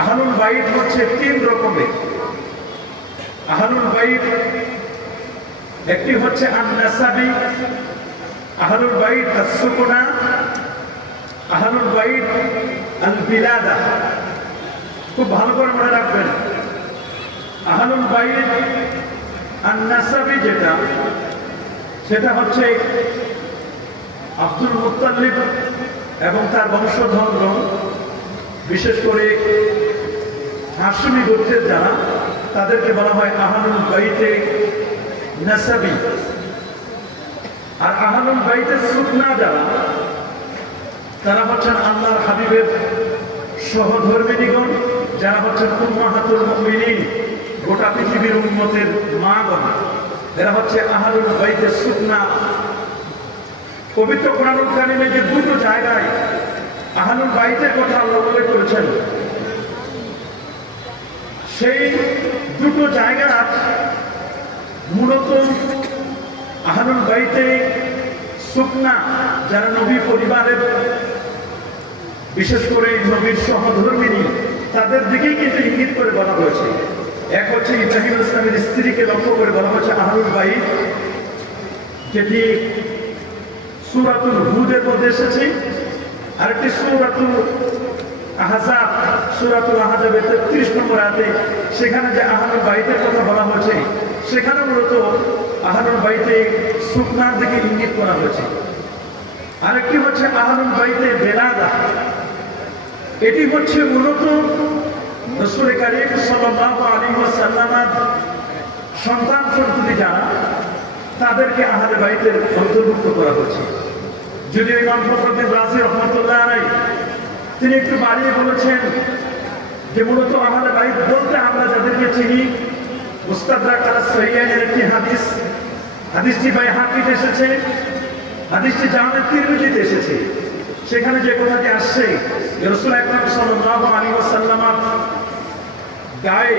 আহলুল বাইত হচ্ছে তিন রকমের। আহলুল বাইত একটি হচ্ছে আন-নাসাবি, আহলুল বাইত আস-সুকুনা, আহলুল বাইত আল-বিলাদা। খুব ভালো করে মনে রাখবেন, আহলুল বাইত আন-নাসাবি সেটা হচ্ছে আব্দুল মুত্তালিব এবং তার বংশধর, বিশেষ করে হাশমি গোত্রের যারা, তাদেরকে বলা হয় আহলুল বাইতে নাসাবি। আর আহলুল বাইতে সুকনা যারা, তারা হচ্ছেন আল্লাহর হাবিবের সহধর্মিণীগণ, যারা হচ্ছেন উম্মাহাতুল মুমিনিন, গোটা পৃথিবীর উম্মতের মাগণ। এরা হচ্ছে আহলুল বাইতে সুকনা। পবিত্র কোরআনুল কারীমে যে দুটো জায়গায় আহলুল বাইতের কথা আল্লাহ উল্লেখ করেছেন, সেই দুটো জায়গা মূলত আহলুল বাইতে সুকনা, যারা নবী পরিবারের, বিশেষ করে নবীর সহধর্মিণী, তাদের দিকেই কিন্তু ইঙ্গিত করে বলা হয়েছে। এক হচ্ছে ইব্রাহিম ইসলামের স্ত্রীকে লক্ষ্য করে বলা হয়েছে আহলুল বাইত, যেটি সূরাতুল হুদের মধ্যে এসেছে। আরেকটি সূরাতুল আহজাব, সূরাতুল আহজাবের 33 নম্বর আয়াতে সেখানে যে আহলুল বাইতের কথা বলা হয়েছে, সেখানে মূলত আহলুল বাইতে সুকনার দিকে ইঙ্গিত করা হয়েছে। আরেকটি হচ্ছে আহলুল বাইতে বেলাদা। এটি হচ্ছে মূলত রাসূল কারীম সাল্লাল্লাহু আলাইহি ওয়াসাল্লামের সন্তান সন্ততি যারা, তাদেরকে আহলে বাইতের অন্তর্ভুক্ত করা হয়েছে। যদিও ইমাম ফখরুদ্দীন রাজি রাহমাতুল্লাহ আলাইহি তিনি একটু বাড়িয়ে বলেছেন যে মূলত আহলে বাইত বলতে আমরা যাদেরকে চিনি, মুস্তাদরাক আস-সাহিহাইনের একটি হাদিসটি বাইহাকিতে এসেছে, হাদিসটি জামে তিরমিজিতে এসেছে। সেখানে যে কথাটি আসছে, রাসূল আকরাম সাল্লাল্লাহু আলাইহি ওয়াসাল্লামের গায়ে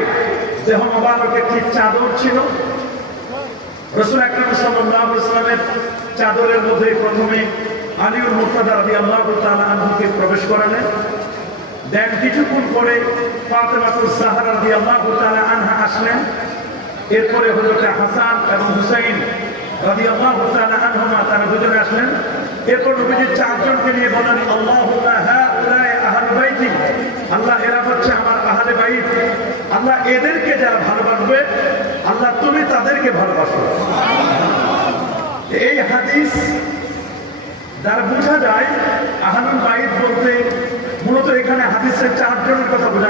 দেহ মোবারকে একটি চাদর ছিল। রাসূল আকরাম সাল্লাল্লাহু আলাইহি ওয়াসাল্লামের চাদরের মধ্যে প্রথমে আলীউল মুর্তাদা রাদিয়াল্লাহু তাআলা আনহুকে প্রবেশ করালেন। দেন কিছুক্ষণ পরে ফাতেমাতুজ জাহরা রাদিয়াল্লাহু তাআলা আনহা আসলেন। এরপরে হযরত হাসান এবং হুসাইন রাদিয়াল্লাহু তাআলা আনহুমা, তারা দুজনে আসলেন। এরপর নবীজি চারজনকে নিয়ে বলেন, আল্লাহুম্মা হাউলাই আহলুল বাইতি, আল্লাহ এরা হচ্ছে আমার আহলে বাইত, আল্লাহ এদেরকে যারা ভালোবাসবে, আল্লাহ তুমি তাদেরকে ভালোবাসো। এই হাদিস দ্বারা বোঝা যায় আহলুল বাইত বলতে মূলত এখানে হাদিসের চারজনের কথা বোঝা